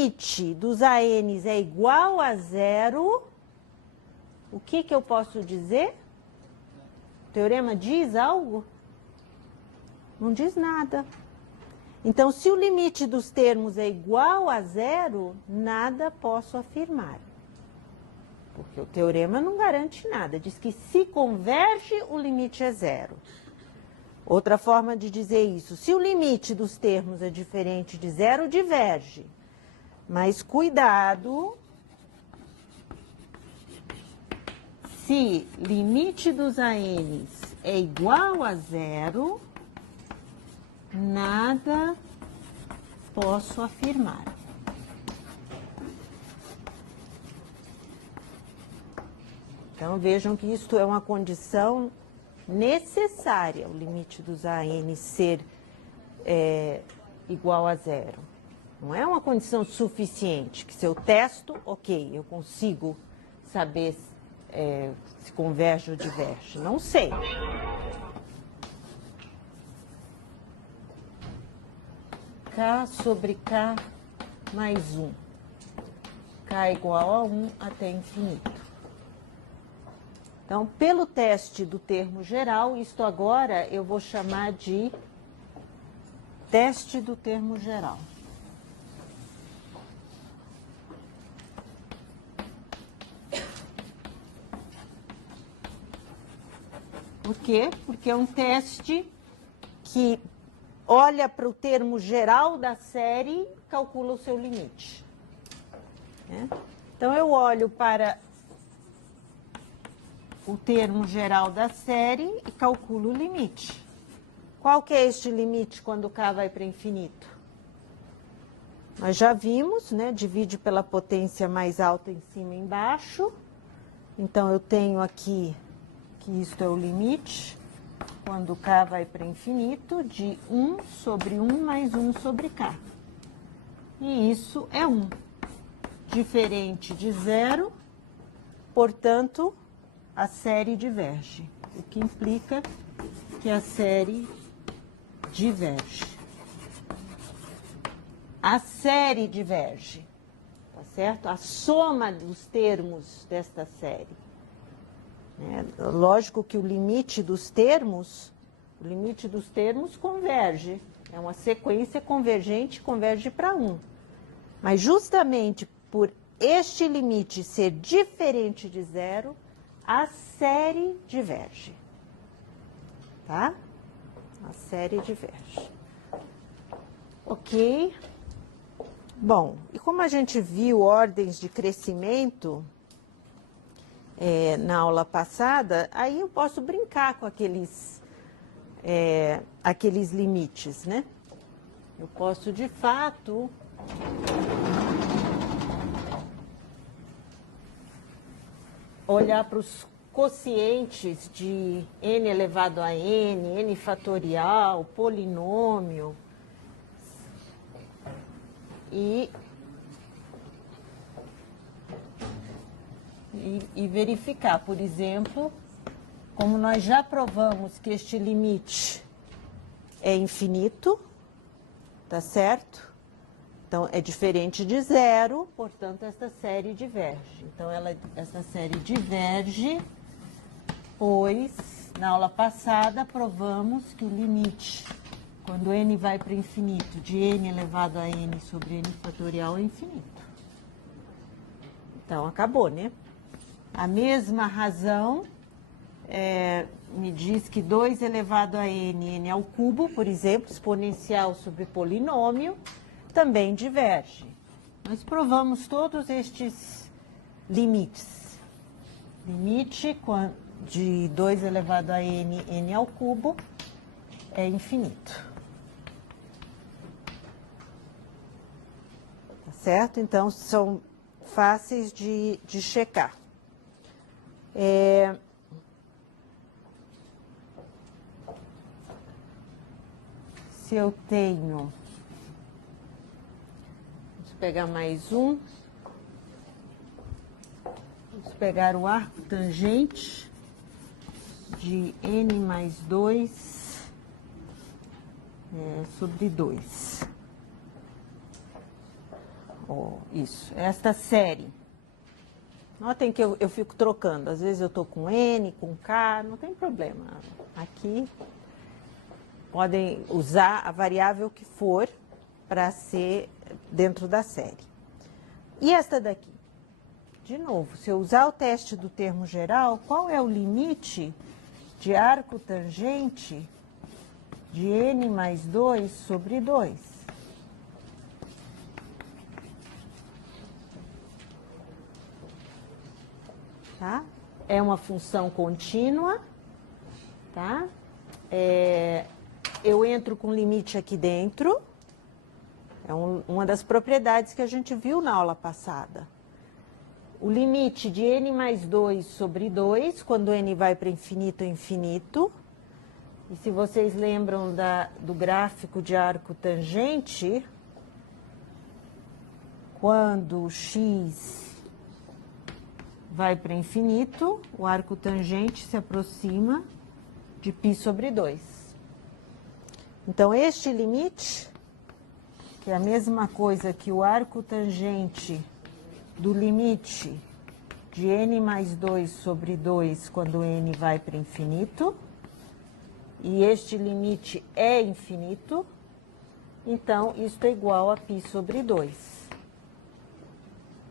limite dos ANs é igual a zero, o que eu posso dizer? O teorema diz algo? Não diz nada. Então, se o limite dos termos é igual a zero, nada posso afirmar. Porque o teorema não garante nada. Diz que se converge, o limite é zero. Outra forma de dizer isso, se o limite dos termos é diferente de zero, diverge. Mas cuidado, se limite dos ANs é igual a zero, nada posso afirmar. Então, vejam que isto é uma condição necessária, o limite dos ANs ser igual a zero. Não é uma condição suficiente, que se eu testo, ok, eu consigo saber se converge ou diverge. Não sei. K sobre K mais 1. K igual a 1 até infinito. Então, pelo teste do termo geral, isto agora eu vou chamar de teste do termo geral. Por quê? Porque é um teste que olha para o termo geral da série e calcula o seu limite. Então, eu olho para o termo geral da série e calculo o limite. Qual que é este limite quando K vai para infinito? Nós já vimos, né? Divide pela potência mais alta em cima e embaixo. Então, eu tenho aqui que isto é o limite, quando K vai para infinito, de 1 sobre 1 mais 1 sobre K. E isso é 1. Diferente de zero, portanto, a série diverge. O que implica que a série diverge. A série diverge, tá certo? A soma dos termos desta série. Lógico que o limite dos termos converge. É uma sequência convergente, converge para 1. Mas justamente por este limite ser diferente de zero, a série diverge. Tá? A série diverge. Ok? Bom, e como a gente viu ordens de crescimento na aula passada, aí eu posso brincar com aqueles limites, né? Eu posso, de fato, olhar para os quocientes de n elevado a n, n fatorial, polinômio, e verificar, por exemplo, como nós já provamos que este limite é infinito, tá certo? Então, é diferente de zero, portanto, esta série diverge. Então, essa série diverge, pois, na aula passada, provamos que o limite, quando n vai para o infinito, de n elevado a n sobre n fatorial é infinito. Então, acabou, né? A mesma razão me diz que 2 elevado a n ao cubo, por exemplo, exponencial sobre polinômio, também diverge. Nós provamos todos estes limites. Limite de 2 elevado a n ao cubo é infinito. Tá certo? Então, são fáceis de checar. Se eu tenho... Vamos pegar mais um. Vamos pegar o arco tangente de n mais 2 sobre 2. isso, esta série. Notem que eu fico trocando, às vezes eu estou com N, com K, não tem problema. Aqui podem usar a variável que for para ser dentro da série. E esta daqui? De novo, se eu usar o teste do termo geral, qual é o limite de arco tangente de N mais 2 sobre 2? Tá? É uma função contínua, tá? Eu entro com limite aqui dentro, é uma das propriedades que a gente viu na aula passada. O limite de N mais 2 sobre 2, quando N vai para infinito, é infinito. E se vocês lembram do gráfico de arco tangente, quando x vai para infinito, o arco tangente se aproxima de π sobre 2. Então, este limite, que é a mesma coisa que o arco tangente do limite de N mais 2 sobre 2, quando N vai para infinito, e este limite é infinito, então, isto é igual a π sobre 2.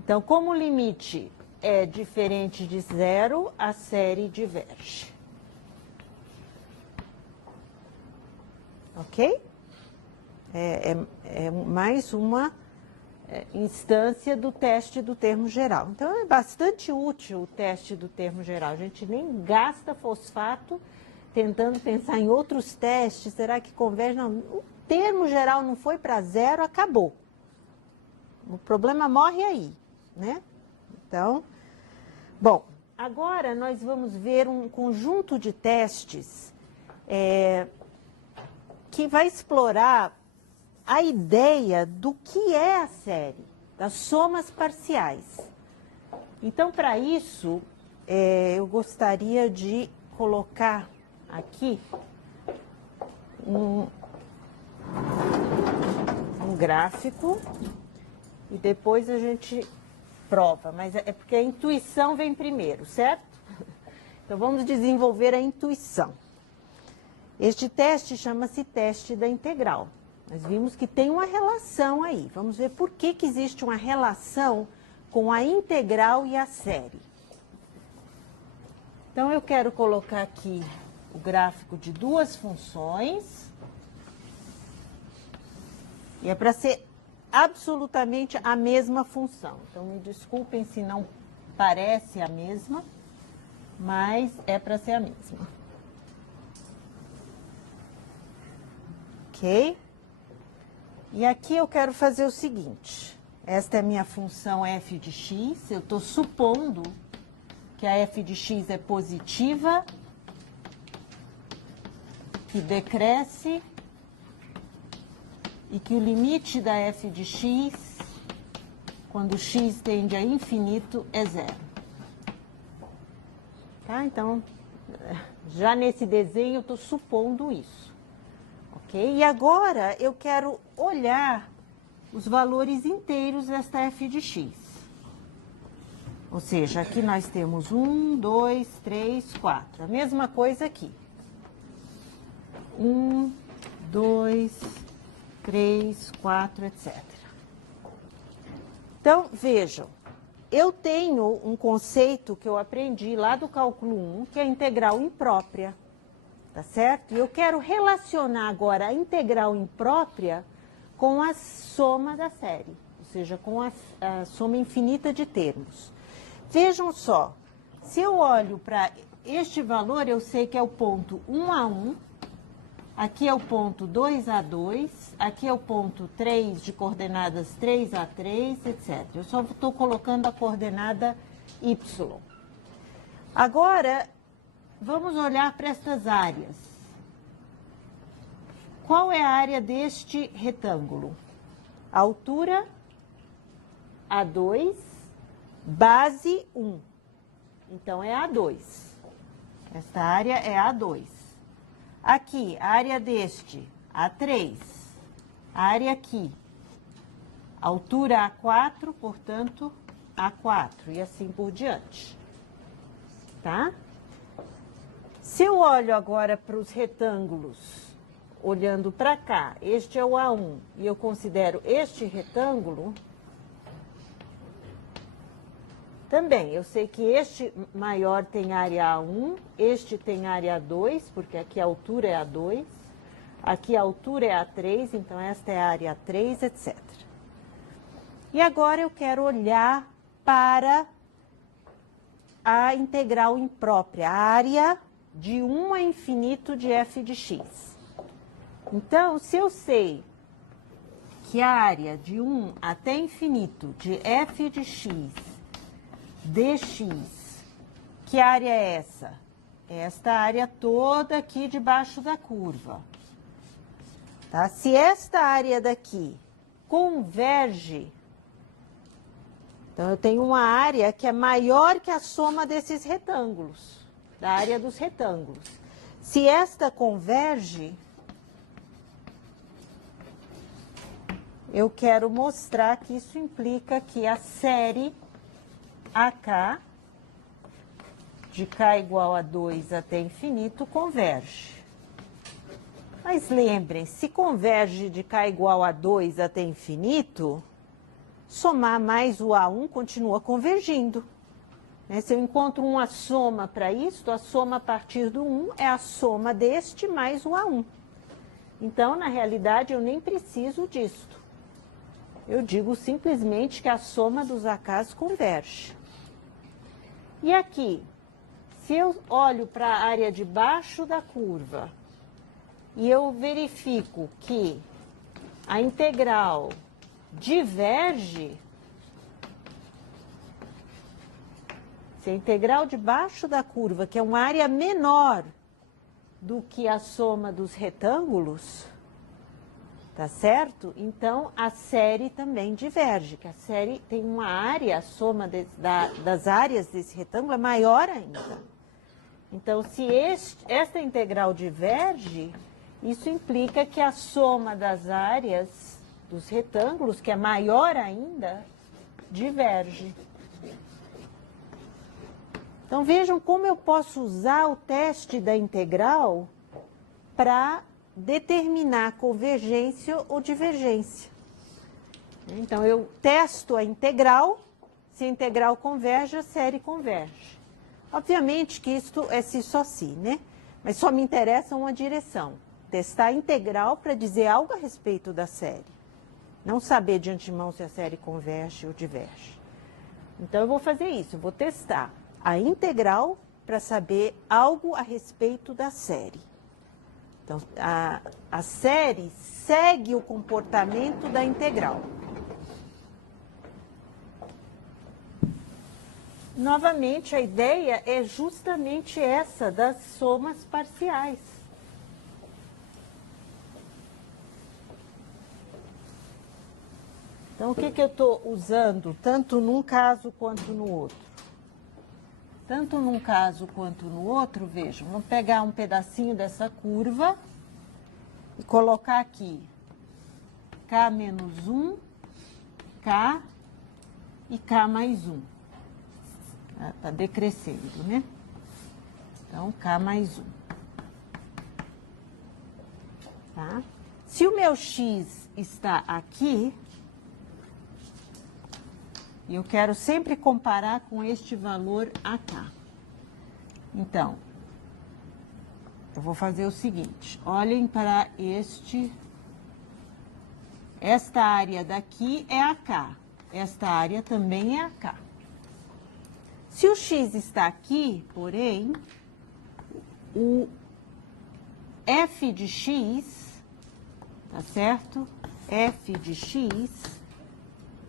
Então, como o limite é diferente de zero, a série diverge. Ok? É mais uma instância do teste do termo geral. Então, é bastante útil o teste do termo geral. A gente nem gasta fosfato tentando pensar em outros testes. Será que converge? Não, o termo geral não foi para zero, acabou. O problema morre aí, né? Então, bom, agora nós vamos ver um conjunto de testes que vai explorar a ideia do que é a série, das somas parciais. Então, para isso, eu gostaria de colocar aqui um gráfico e depois a gente prova, mas é porque a intuição vem primeiro, certo? Então, vamos desenvolver a intuição. Este teste chama-se teste da integral. Nós vimos que tem uma relação aí. Vamos ver por que existe uma relação com a integral e a série. Então, eu quero colocar aqui o gráfico de duas funções. E é para ser absolutamente a mesma função. Então, me desculpem se não parece a mesma, mas é para ser a mesma. Ok? E aqui eu quero fazer o seguinte. Esta é a minha função f de x. Eu estou supondo que a f de x é positiva, que decresce, e que o limite da f de x, quando x tende a infinito, é zero. Tá? Então, já nesse desenho eu estou supondo isso. Ok? E agora eu quero olhar os valores inteiros desta f de x. Ou seja, aqui nós temos 1, 2, 3, 4. A mesma coisa aqui. 1, 2, 3, 4, etc. Então, vejam, eu tenho um conceito que eu aprendi lá do cálculo 1, que é a integral imprópria, tá certo? E eu quero relacionar agora a integral imprópria com a soma da série, ou seja, com a soma infinita de termos. Vejam só, se eu olho para este valor, eu sei que é o ponto 1 a 1, aqui é o ponto 2 a 2, aqui é o ponto 3 de coordenadas 3 a 3, etc. Eu só estou colocando a coordenada y. Agora, vamos olhar para estas áreas. Qual é a área deste retângulo? A altura A2, base 1. Então, é A2. Esta área é A2. Aqui, a área deste, A3. A área aqui, Altura A4, portanto, A4, e assim por diante. Tá? Se eu olho agora para os retângulos, olhando para cá, este é o A1, e eu considero este retângulo, também, eu sei que este maior tem área A1, este tem área A2, porque aqui a altura é A2, aqui a altura é A3, então esta é a área A3, etc. E agora eu quero olhar para a integral imprópria, a área de 1 a infinito de f de x. Então, se eu sei que a área de 1 até infinito de f de x dx, que área é essa? É esta área toda aqui debaixo da curva. Tá? Se esta área daqui converge, então eu tenho uma área que é maior que a soma desses retângulos, da área dos retângulos. Se esta converge, eu quero mostrar que isso implica que a série AK, de K igual a 2 até infinito, converge. Mas lembrem, se converge de K igual a 2 até infinito, somar mais o A1 continua convergindo. Né? Se eu encontro uma soma para isso, a soma a partir do 1 é a soma deste mais o A1. Então, na realidade, eu nem preciso disto. Eu digo simplesmente que a soma dos AKs converge. E aqui, se eu olho para a área de baixo da curva e eu verifico que a integral diverge, se a integral de baixo da curva, que é uma área menor do que a soma dos retângulos, tá certo? Então, a série também diverge, que a série tem uma área, a soma das áreas desse retângulo é maior ainda. Então, se esta integral diverge, isso implica que a soma das áreas dos retângulos, que é maior ainda, diverge. Então, vejam como eu posso usar o teste da integral para determinar convergência ou divergência. Então, eu testo a integral, se a integral converge, a série converge. Obviamente que isto é si só si, né? Mas só me interessa uma direção. Testar a integral para dizer algo a respeito da série. Não saber de antemão se a série converge ou diverge. Então, eu vou fazer isso, eu vou testar a integral para saber algo a respeito da série. Então, a série segue o comportamento da integral. Novamente, a ideia é justamente essa das somas parciais. Então, o que eu estou usando, tanto num caso quanto no outro? Tanto num caso quanto no outro, vejam, vamos pegar um pedacinho dessa curva e colocar aqui K menos 1, K e K mais 1. Está decrescendo, né? Então, K mais 1. Tá? Se o meu X está aqui, e eu quero sempre comparar com este valor AK. Então, eu vou fazer o seguinte, olhem para esta área daqui é AK, esta área também é AK. Se o X está aqui, porém, o f de x, tá certo? F de x...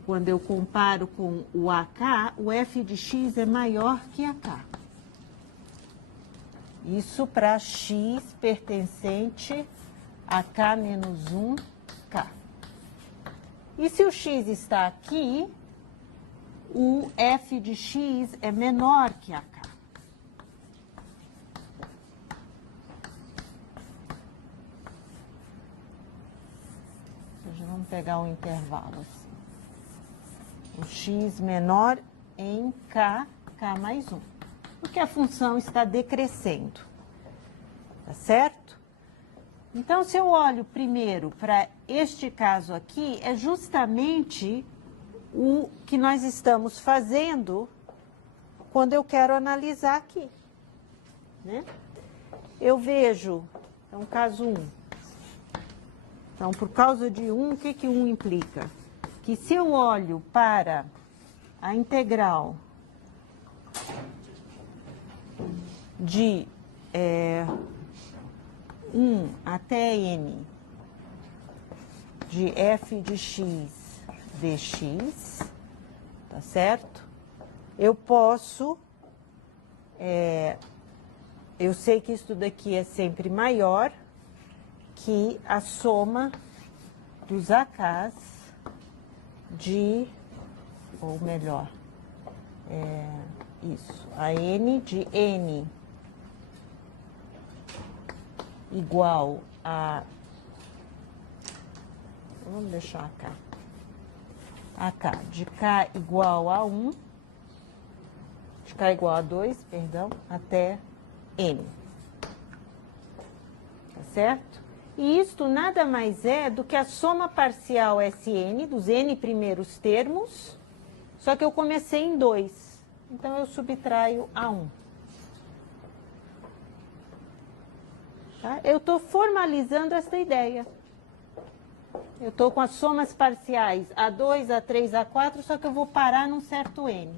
Quando eu comparo com o AK, o f de x é maior que AK. Isso para x pertencente a k menos 1k. E se o x está aqui, o f de x é menor que AK. Vamos pegar um intervalo assim. o x menor em k mais 1. Porque a função está decrescendo. Tá certo? Então, se eu olho primeiro para este caso aqui, é justamente o que nós estamos fazendo quando eu quero analisar aqui, né? Eu vejo, então, caso 1. Então, por causa de 1, o que que 1 implica? Que se eu olho para a integral de 1 até n de f de x dx, tá certo? Eu posso, eu sei que isso daqui é sempre maior que a soma dos AKs de, ou melhor, isso, a n de n igual a, vamos deixar AK de k igual a 1, de k igual a 2, perdão, até n. Tá certo? E isto nada mais é do que a soma parcial Sn, dos n primeiros termos, só que eu comecei em 2. Então, eu subtraio a 1. Tá? Eu estou formalizando essa ideia. Eu estou com as somas parciais A2, A3, A4, só que eu vou parar num certo n.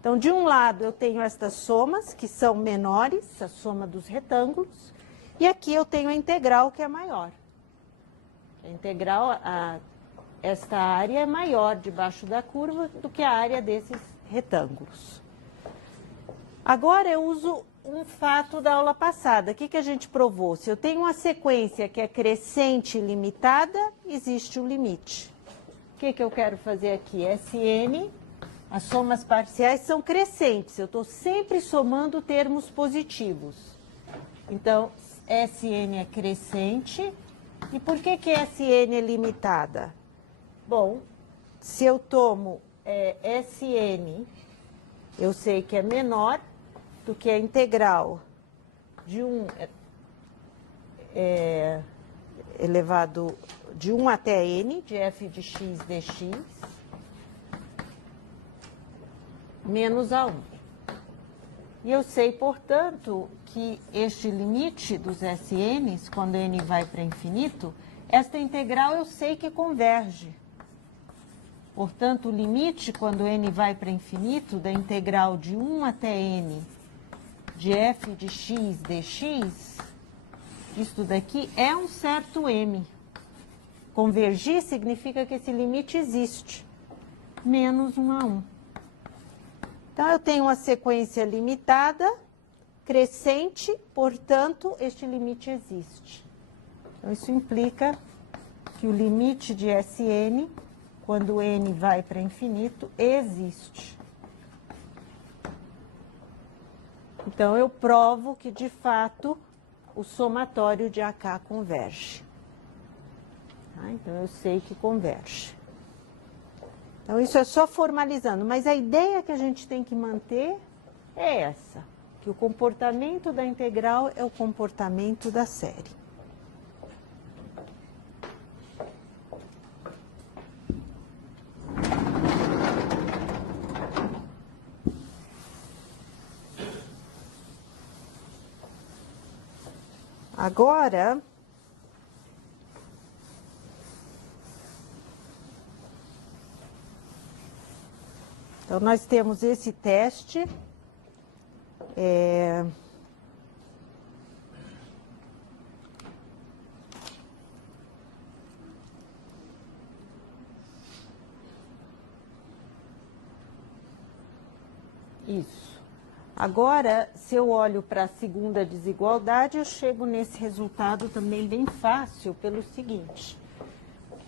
Então, de um lado, eu tenho estas somas, que são menores, a soma dos retângulos, e aqui eu tenho a integral, que é maior. A integral, esta área é maior debaixo da curva do que a área desses retângulos. Agora, eu uso um fato da aula passada. O que que a gente provou? Se eu tenho uma sequência que é crescente e limitada, existe um limite. O que que eu quero fazer aqui? Sn, as somas parciais são crescentes. Eu estou sempre somando termos positivos. Então, Sn é crescente. E por que que Sn é limitada? Bom, se eu tomo Sn, eu sei que é menor do que a integral de 1 elevado de 1 até n, de f de x dx, menos a 1. E eu sei, portanto, que este limite dos Sns, quando n vai para infinito, esta integral eu sei que converge. Portanto, o limite, quando n vai para infinito, da integral de 1 até n de f de x dx, isto daqui é um certo m. Convergir significa que esse limite existe, menos 1 a 1. Então, eu tenho uma sequência limitada, crescente, portanto, este limite existe. Então, isso implica que o limite de Sn, quando n vai para infinito, existe. Então, eu provo que, de fato, o somatório de AK converge. Tá? Então, eu sei que converge. Então, isso é só formalizando. Mas a ideia que a gente tem que manter é essa, que o comportamento da integral é o comportamento da série. Agora, então, nós temos esse teste. Isso. Agora, se eu olho para a segunda desigualdade, eu chego nesse resultado também bem fácil pelo seguinte.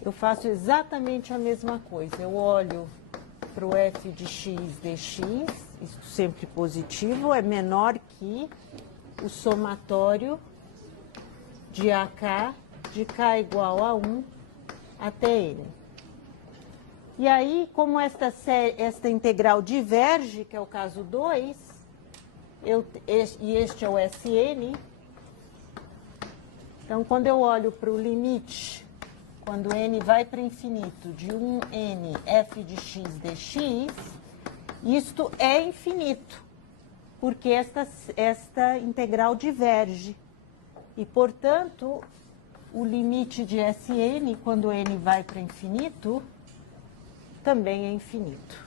Eu faço exatamente a mesma coisa. Eu olho para o f de x dx, isso sempre positivo, é menor que o somatório de AK de k igual a 1 até n. E aí, como esta integral diverge, que é o caso 2, e este é o Sn, então, quando eu olho para o limite, quando n vai para infinito, de 1n f de x dx, isto é infinito, porque esta integral diverge. E, portanto, o limite de Sn, quando n vai para infinito, também é infinito.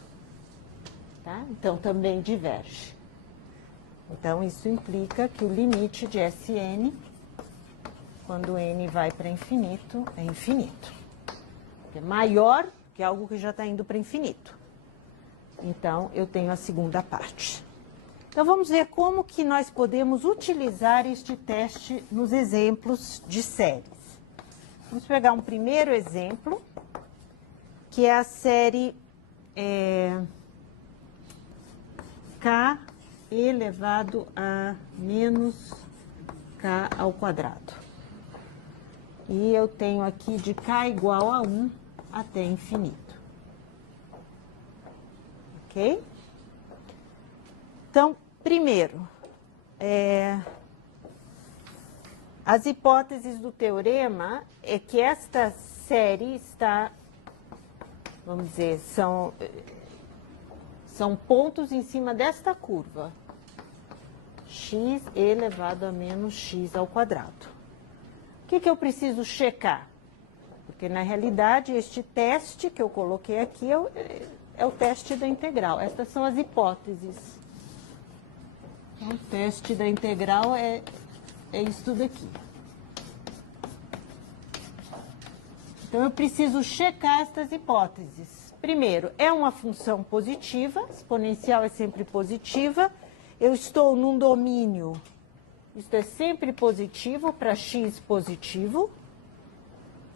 Tá? Então, também diverge. Então, isso implica que o limite de Sn, quando n vai para infinito, é infinito. É maior que algo que já está indo para infinito. Então, eu tenho a segunda parte. Então, vamos ver como que nós podemos utilizar este teste nos exemplos de séries. Vamos pegar um primeiro exemplo, que é a série k elevado a menos k ao quadrado. E eu tenho aqui de k igual a 1 até infinito. Ok? Então, primeiro, as hipóteses do teorema é que esta série está, vamos dizer, são pontos em cima desta curva. X elevado a menos x ao quadrado. O que eu preciso checar? Porque, na realidade, este teste que eu coloquei aqui é o teste da integral. Estas são as hipóteses. Então, o teste da integral é isso daqui. Então, eu preciso checar estas hipóteses. Primeiro, é uma função positiva, exponencial é sempre positiva. Eu estou num domínio, isto é sempre positivo para x positivo.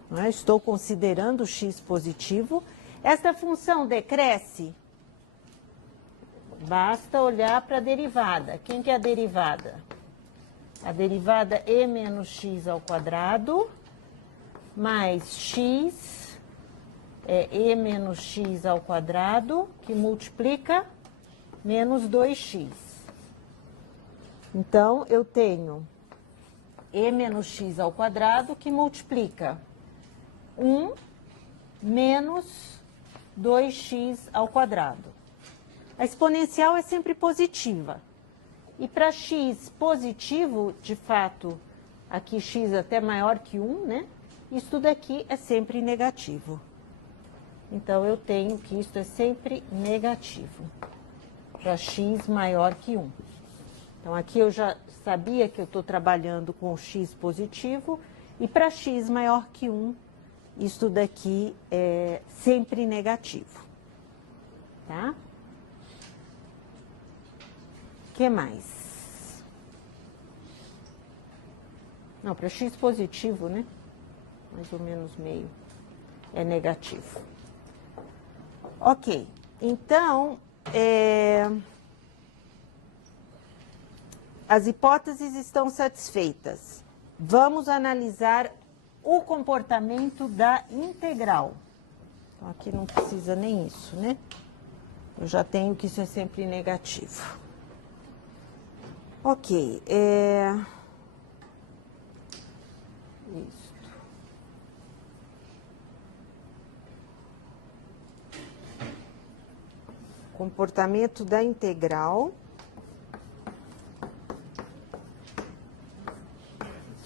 Né? Estou considerando x positivo. Esta função decresce? Basta olhar para a derivada. Quem que é a derivada? A derivada e menos x ao quadrado mais x é e menos x ao quadrado, que multiplica menos 2x. Então, eu tenho e menos x ao quadrado, que multiplica 1 menos 2x ao quadrado. A exponencial é sempre positiva. E para x positivo, de fato, aqui x até maior que 1, né? Isso daqui é sempre negativo. Então, eu tenho que isso é sempre negativo. Para x maior que 1. Então, aqui eu já sabia que eu estou trabalhando com x positivo. E para x maior que 1, isso daqui é sempre negativo. Tá? O que mais? Não, para x positivo, né? Mais ou menos meio. É negativo. Ok. Então, as hipóteses estão satisfeitas. Vamos analisar o comportamento da integral. Então, aqui não precisa nem isso, né? Eu já tenho que isso é sempre negativo. Ok. Isso. Comportamento da integral.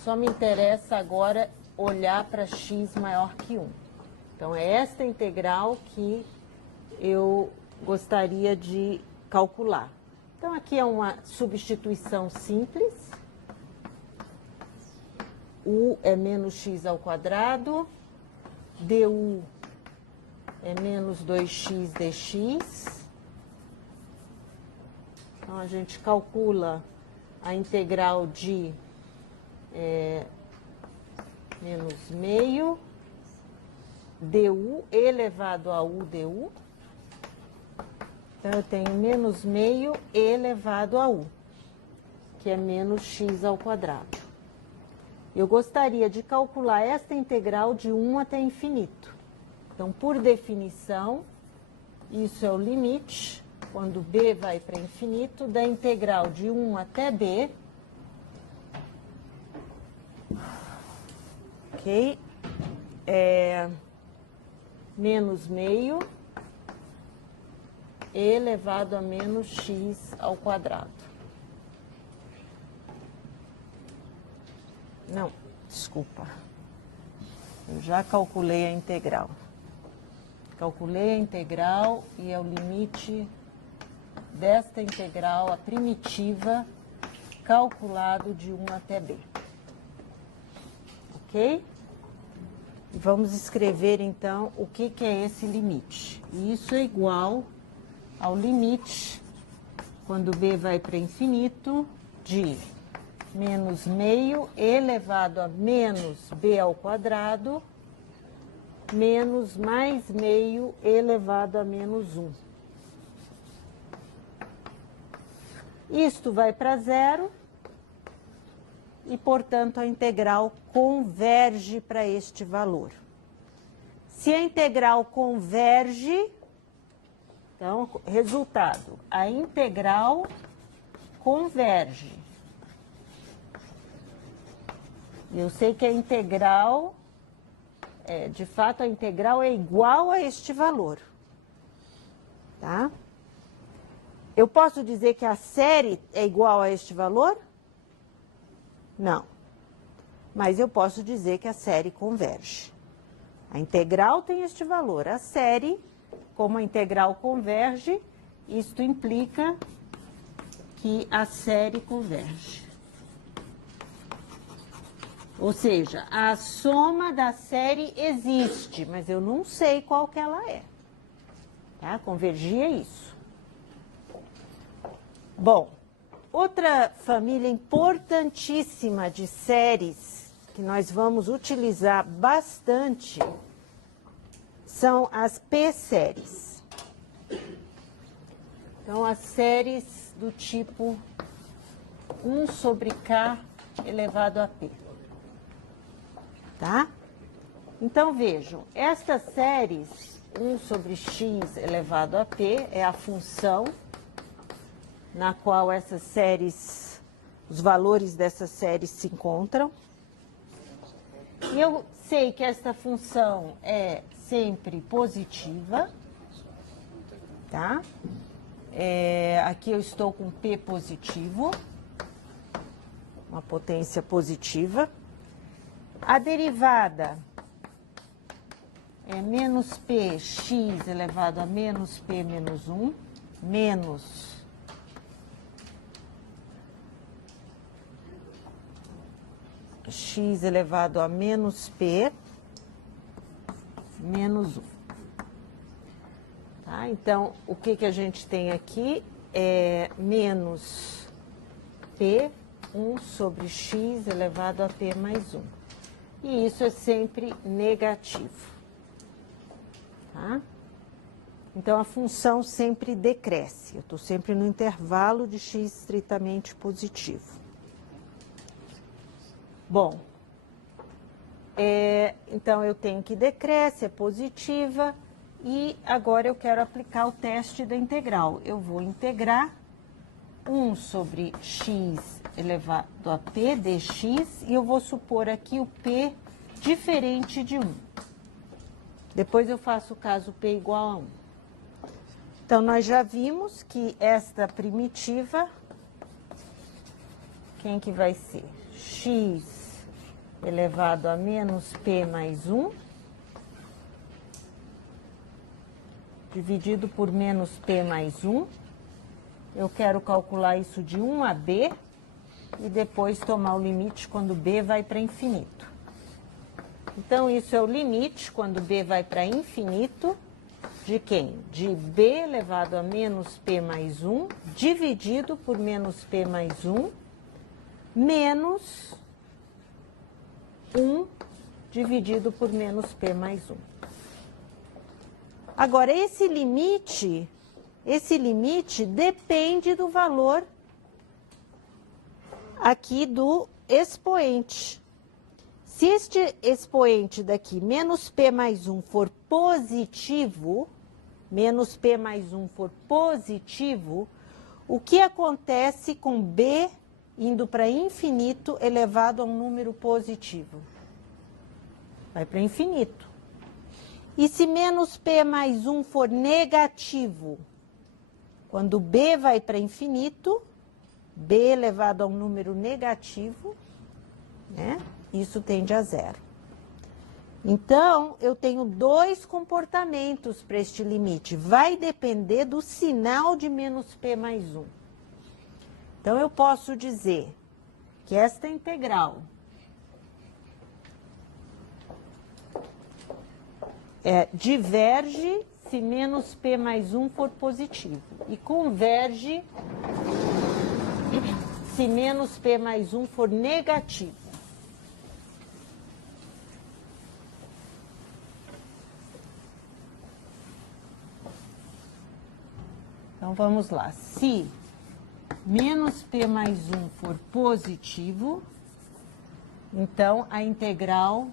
Só me interessa agora olhar para x maior que 1. Então, é esta integral que eu gostaria de calcular. Então, aqui é uma substituição simples. U é menos x ao quadrado, du é menos 2x dx. Então, a gente calcula a integral de menos meio du elevado a u du. Então, eu tenho menos meio elevado a u, que é menos x ao quadrado. Eu gostaria de calcular esta integral de 1 até infinito. Então, por definição, isso é o limite, quando b vai para infinito, da integral de 1 até b, ok? Menos meio elevado a menos x ao quadrado. Não, desculpa. Eu já calculei a integral. Calculei a integral e é o limite desta integral, a primitiva, calculado de 1 até b. Ok? Vamos escrever, então, o que é esse limite. Isso é igual ao limite, quando b vai para infinito, de menos meio elevado a menos b ao quadrado, menos mais meio elevado a menos 1. Isto vai para zero e, portanto, a integral converge para este valor. Se a integral converge, então, resultado, a integral converge. Eu sei que a integral, de fato, a integral é igual a este valor, tá? Eu posso dizer que a série é igual a este valor? Não. Mas eu posso dizer que a série converge. A integral tem este valor. A série, como a integral converge, isto implica que a série converge. Ou seja, a soma da série existe, mas eu não sei qual que ela é. Tá? Convergir é isso. Bom, outra família importantíssima de séries que nós vamos utilizar bastante são as p-séries. Então, as séries do tipo 1 sobre k elevado a p. Tá? Então, vejam, estas séries 1 sobre x elevado a p é a função na qual essas séries, os valores dessas séries se encontram. E eu sei que esta função é sempre positiva, tá? Aqui eu estou com p positivo, uma potência positiva. A derivada é menos px elevado a menos p menos 1, menos x elevado a menos p menos 1. Tá? Então, o que a gente tem aqui é menos p, 1 sobre x elevado a p mais 1. E isso é sempre negativo. Tá? Então, a função sempre decresce. Eu estou sempre no intervalo de x estritamente positivo. Bom, então eu tenho que decresce, é positiva, e agora eu quero aplicar o teste da integral. Eu vou integrar 1 sobre x elevado a p dx, e eu vou supor aqui o p diferente de 1. Depois eu faço o caso p igual a 1. Então, nós já vimos que esta primitiva, quem que vai ser? X elevado a menos p mais 1, dividido por menos p mais 1. Eu quero calcular isso de 1 a b e depois tomar o limite quando b vai para infinito. Então, isso é o limite quando b vai para infinito de quem? De b elevado a menos p mais 1, dividido por menos p mais 1, menos 1 dividido por menos p mais 1. Agora, esse limite depende do valor aqui do expoente. Se este expoente daqui, menos P mais 1, for positivo, menos P mais 1 for positivo, o que acontece com B indo para infinito elevado a um número positivo? Vai para infinito. E se menos P mais 1 for negativo, quando B vai para infinito, B elevado a um número negativo, né? Isso tende a zero. Então, eu tenho dois comportamentos para este limite. Vai depender do sinal de menos P mais 1. Então, eu posso dizer que esta integral diverge se menos P mais 1 for positivo e converge se menos P mais 1 for negativo. Então, vamos lá. Se menos P mais 1 for positivo, então a integral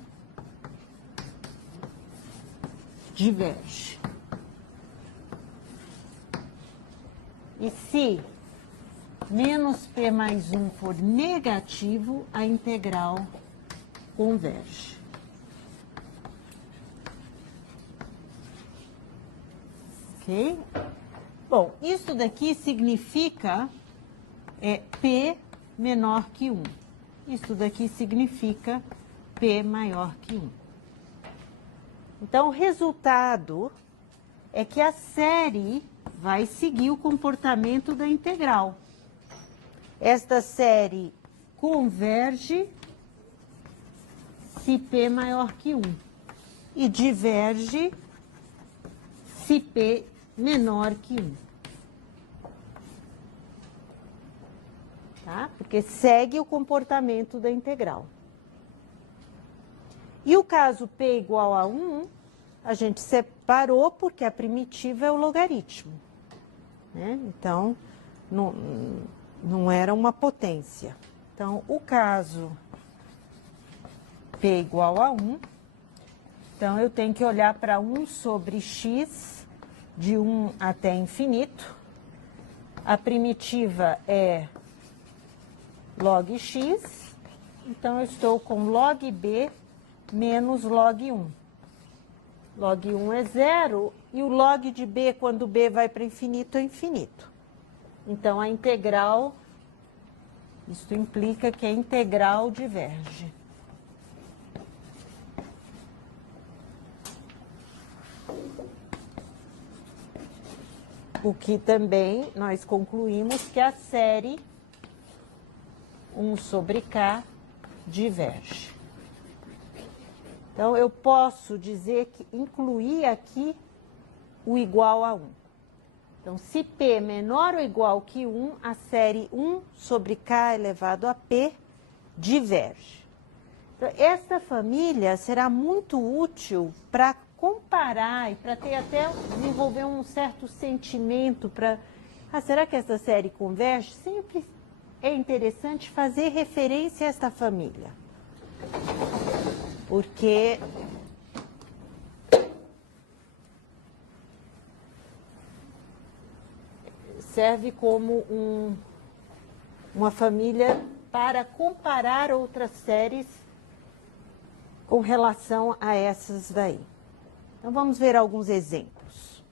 diverge. E se menos P mais 1 for negativo, a integral converge. Ok? Bom, isso daqui significa P menor que 1. Isso daqui significa P maior que 1. Então, o resultado é que a série vai seguir o comportamento da integral. Esta série converge se P maior que 1 e diverge se P menor que 1. Tá? Porque segue o comportamento da integral. E o caso P igual a 1, a gente separou porque a primitiva é o logaritmo, né? Então, não era uma potência. Então, o caso P igual a 1, então eu tenho que olhar para 1 sobre x de 1 até infinito. A primitiva é log x, então eu estou com log b menos log 1. Log 1 é 0 e o log de b, quando b vai para infinito, é infinito. Então, a integral, isso implica que a integral diverge. O que também nós concluímos que a série 1 sobre k diverge. Então, eu posso dizer que incluir aqui o igual a 1. Então, se P menor ou igual que 1, a série 1 sobre k elevado a P diverge. Então, esta família será muito útil para comparar e para ter até desenvolver um certo sentimento para... será que essa série converge? Sempre é interessante fazer referência a esta família. Porque serve como uma família para comparar outras séries com relação a essas daí. Então, vamos ver alguns exemplos.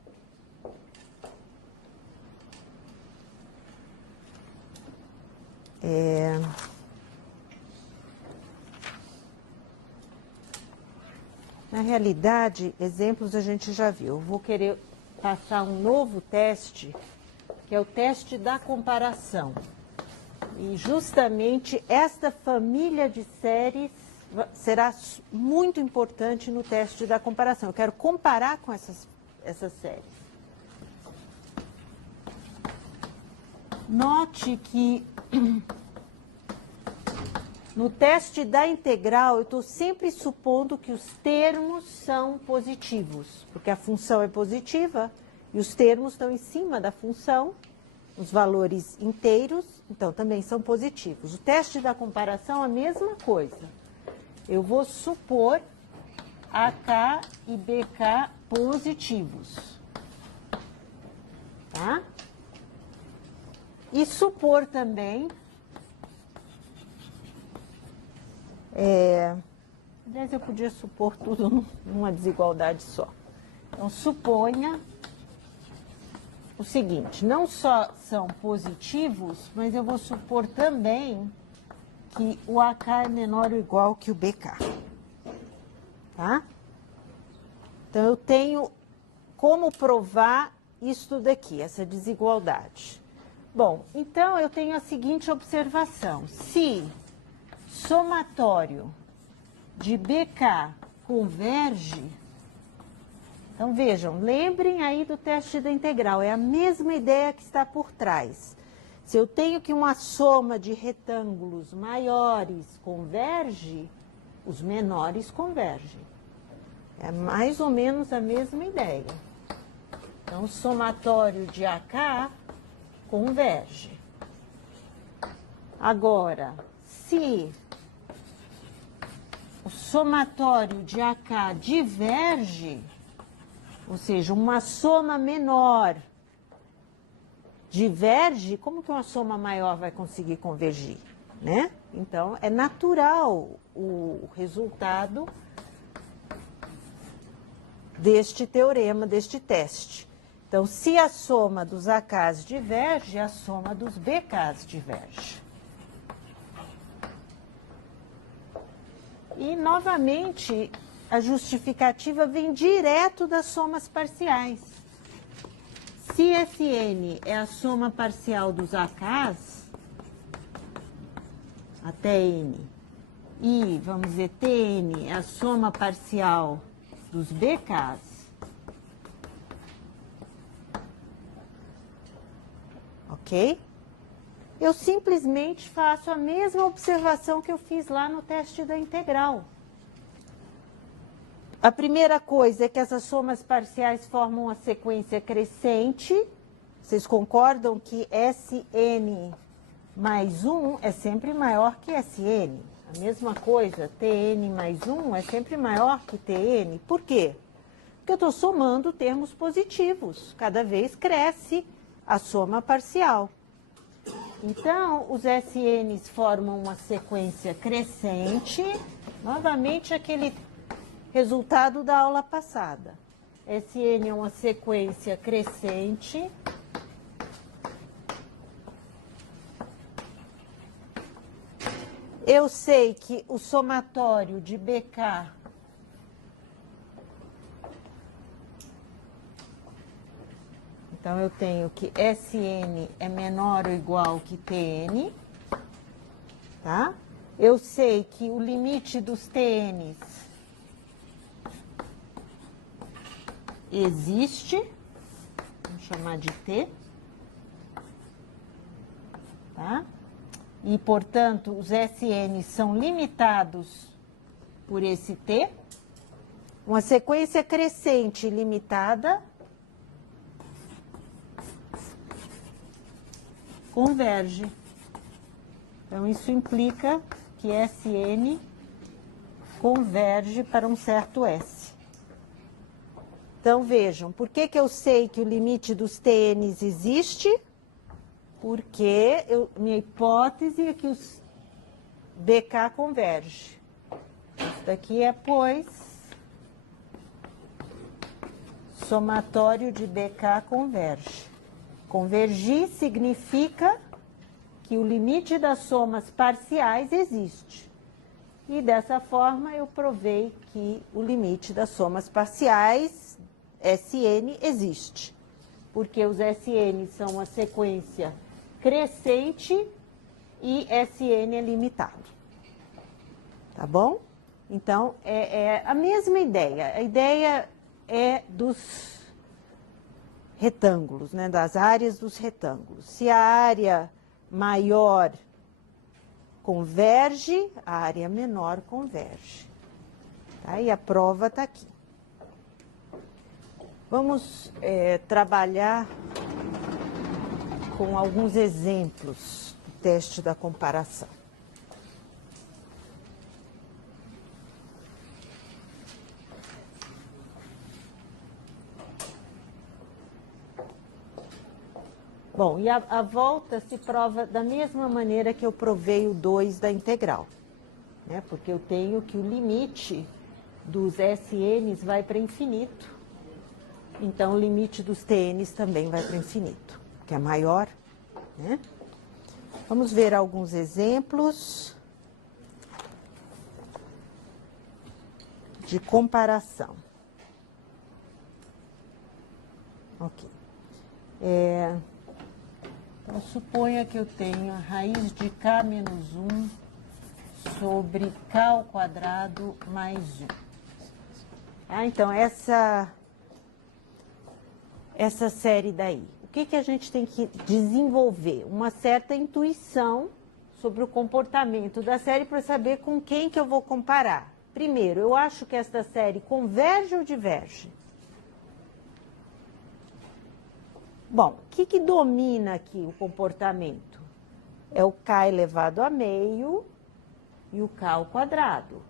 Na realidade, exemplos a gente já viu. Eu vou querer passar um novo teste, que é o teste da comparação. E justamente esta família de séries será muito importante no teste da comparação. Eu quero comparar com essas séries. Note que no teste da integral, eu estou sempre supondo que os termos são positivos, porque a função é positiva e os termos estão em cima da função, os valores inteiros, então também são positivos. O teste da comparação é a mesma coisa. Eu vou supor AK e BK positivos. Tá? E supor também... aliás, eu podia supor tudo numa desigualdade só. Então, suponha o seguinte, não só são positivos, mas eu vou supor também que o AK é menor ou igual que o BK. Tá? Então, eu tenho como provar isso daqui, essa desigualdade. Bom, então eu tenho a seguinte observação. Se somatório de BK converge, então vejam, lembrem aí do teste da integral, é a mesma ideia que está por trás. Se eu tenho que uma soma de retângulos maiores converge, os menores convergem. É mais ou menos a mesma ideia. Então, o somatório de AK converge. Agora, se o somatório de AK diverge, ou seja, uma soma menor diverge, como que uma soma maior vai conseguir convergir, né? Então, é natural o resultado deste teorema, deste teste. Então, se a soma dos AKs diverge, a soma dos BKs diverge. E, novamente, a justificativa vem direto das somas parciais. Se Sn é a soma parcial dos AKs, até N, e, vamos dizer, Tn é a soma parcial dos BKs, ok? Eu simplesmente faço a mesma observação que eu fiz lá no teste da integral. A primeira coisa é que essas somas parciais formam uma sequência crescente. Vocês concordam que Sn mais 1 é sempre maior que Sn? A mesma coisa, Tn mais 1 é sempre maior que Tn. Por quê? Porque eu estou somando termos positivos. Cada vez cresce a soma parcial. Então, os Sns formam uma sequência crescente. Novamente, aquele resultado da aula passada. Sn é uma sequência crescente. Eu sei que o somatório de BK então, eu tenho que Sn é menor ou igual que Tn, tá? Eu sei que o limite dos Tns existe, vamos chamar de T, tá? E, portanto, os Sn são limitados por esse T. Uma sequência crescente limitada converge. Então, isso implica que Sn converge para um certo S. Então, vejam, por que eu sei que o limite dos Tns existe? Porque minha hipótese é que os BK converge. Isso daqui é, pois, somatório de BK converge. Convergir significa que o limite das somas parciais existe. E dessa forma eu provei que o limite das somas parciais, Sn, existe. Porque os Sn são uma sequência crescente e Sn é limitado. Tá bom? Então, é a mesma ideia. A ideia é dos retângulos, né, das áreas dos retângulos. Se a área maior converge, a área menor converge. Tá? E a prova está aqui. Vamos trabalhar com alguns exemplos do teste da comparação. Bom, e a volta se prova da mesma maneira que eu provei o 2 da integral, né? Porque eu tenho que o limite dos SNs vai para infinito, então o limite dos TNs também vai para infinito, que é maior, né? Vamos ver alguns exemplos de comparação. Ok. Então, suponha que eu tenho a raiz de k menos 1 sobre k ao quadrado mais 1. Então, essa série daí. O que a gente tem que desenvolver? Uma certa intuição sobre o comportamento da série para saber com quem que eu vou comparar. Primeiro, eu acho que esta série converge ou diverge? Bom, o que domina aqui o comportamento? É o k elevado a meio e o k ao quadrado.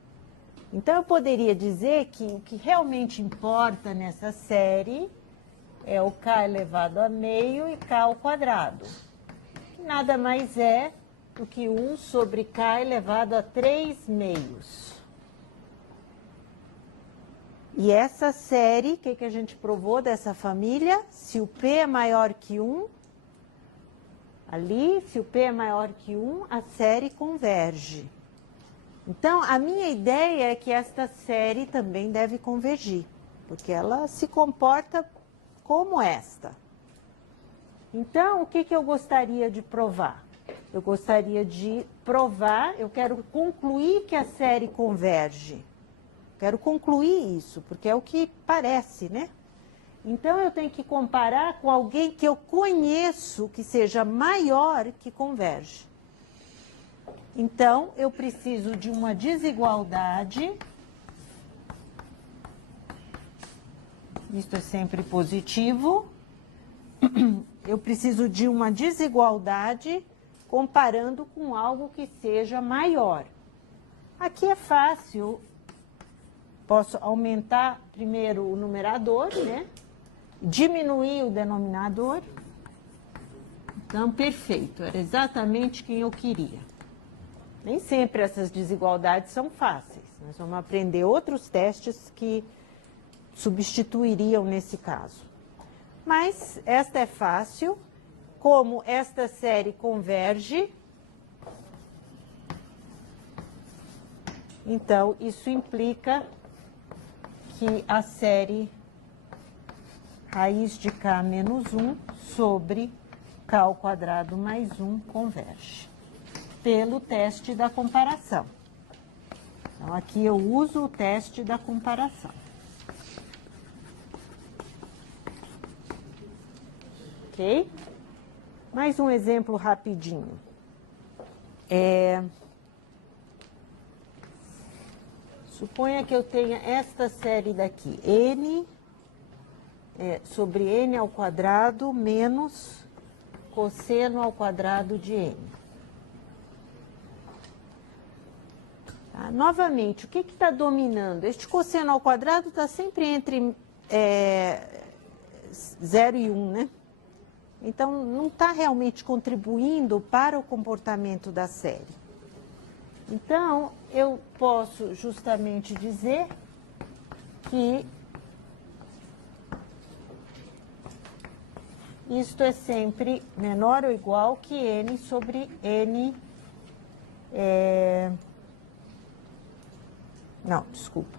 Então, eu poderia dizer que o que realmente importa nessa série é o k elevado a meio e k ao quadrado. Que nada mais é do que 1 sobre k elevado a 3 meios. E essa série, o que a gente provou dessa família? Se o P é maior que 1, ali, se o P é maior que 1, a série converge. Então, a minha ideia é que esta série também deve convergir, porque ela se comporta como esta. Então, o que eu gostaria de provar? Eu gostaria de provar, eu quero concluir que a série converge. Quero concluir isso, porque é o que parece, né? Então, eu tenho que comparar com alguém que eu conheço que seja maior que converge. Então, eu preciso de uma desigualdade. Isto é sempre positivo. Eu preciso de uma desigualdade comparando com algo que seja maior. Aqui é fácil. Posso aumentar primeiro o numerador, né? Diminuir o denominador. Então, perfeito. Era exatamente quem eu queria. Nem sempre essas desigualdades são fáceis. Nós vamos aprender outros testes que substituiriam nesse caso. Mas esta é fácil. Como esta série converge, então isso implica que a série raiz de k menos 1 sobre k ao quadrado mais 1 converge, pelo teste da comparação. Então, aqui eu uso o teste da comparação. Ok? Mais um exemplo rapidinho. Suponha que eu tenha esta série daqui, n sobre n ao quadrado menos cosseno ao quadrado de n. Tá? Novamente, o que está dominando? Este cosseno ao quadrado está sempre entre 0 e 1, né? Então, não está realmente contribuindo para o comportamento da série. Então, eu posso justamente dizer que isto é sempre menor ou igual que n sobre n... Não, desculpa.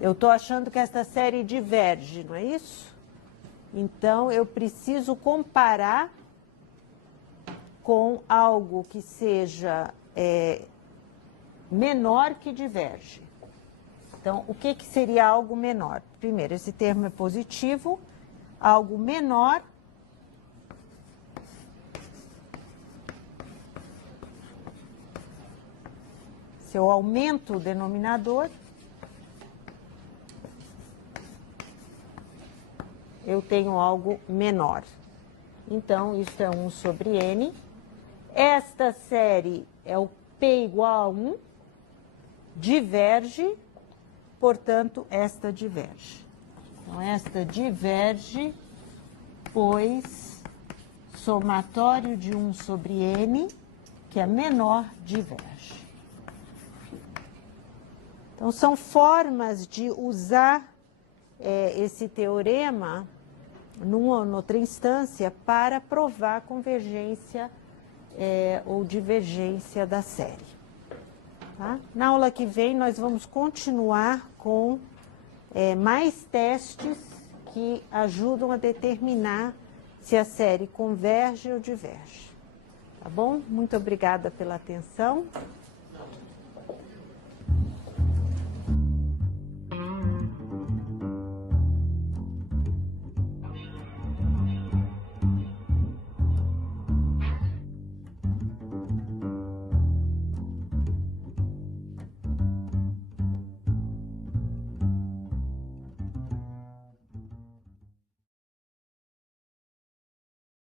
Eu estou achando que esta série diverge, não é isso? Então, eu preciso comparar com algo que seja menor que diverge. Então, o que seria algo menor? Primeiro, esse termo é positivo. Algo menor se eu aumento o denominador, eu tenho algo menor. Então, isso é 1 sobre n. Esta série é o P igual a 1, diverge, portanto, esta diverge. Então, esta diverge depois somatório de 1 sobre n, que é menor, diverge. Então, são formas de usar esse teorema numa ou outra instância para provar a convergência ou divergência da série. Tá? Na aula que vem, nós vamos continuar com mais testes que ajudam a determinar se a série converge ou diverge. Tá bom? Muito obrigada pela atenção.